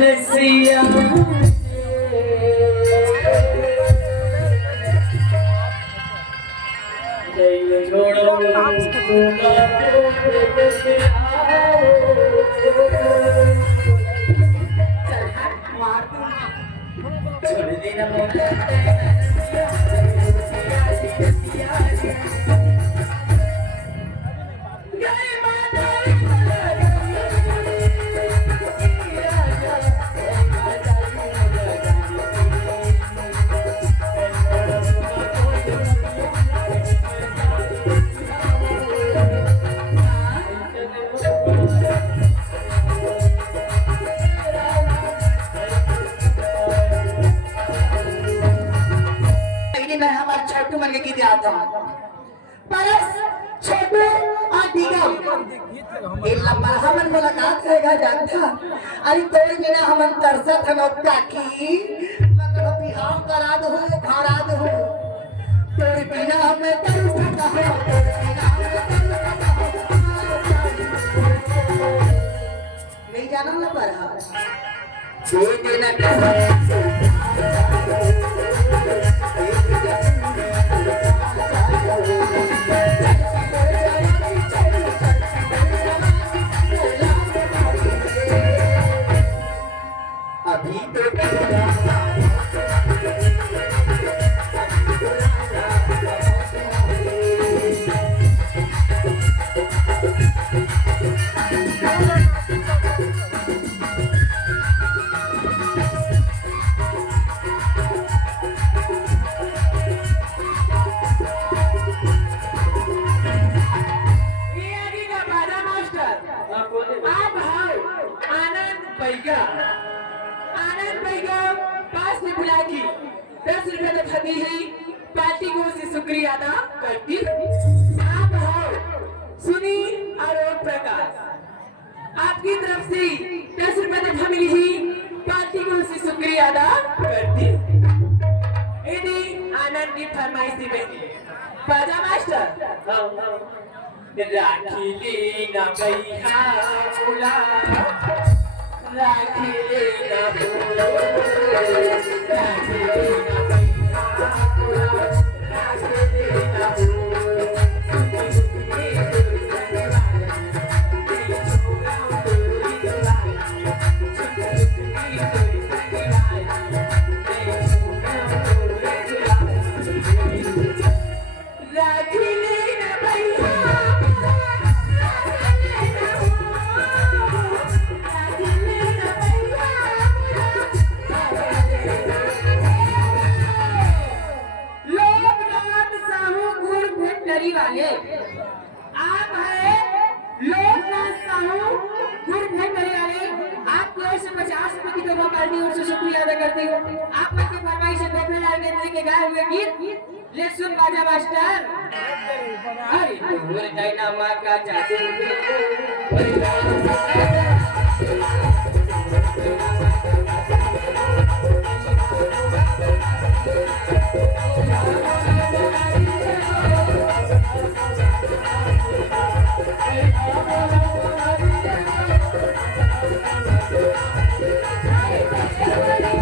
रसिया छोड़ो छोड़ देना छोटू मन के गीत आता परस छोटू और दिगम ये लंबा हमन मुलाकात करेगा जानता अरे तोड़ बिना हमन तरसत हम काकी मगर बिहाव करा दो घरा दो तोड़ बिना हमें तरसत हो नहीं जाना ना पर छोड़ देना आनंद भाई को पास में बुला की 10 रुपए तो खती है पार्टी को से शुक्रिया अदा करती आप हो सुनी आरोप प्रकाश आपकी तरफ से 10 रुपए तो मिली ही पार्टी को से शुक्रिया अदा करती यदि आनंद की फरमाइश थी बेटी बाजा मास्टर राखी लेना भैया बुला राखी लेना राखी लेना राखी लेना वाले आप है लोकनाथ साहू गुरभेट वाले आपको 150 रुपए की दवा पार्टी और से शुक्रिया अदा करती हूँ आप लोग की फरमाइश है गोपीलाल नेत्री के गाए हुए गीत ले सुन बाजा मास्टर अरे पूरे डायना मार का चाहते Hey,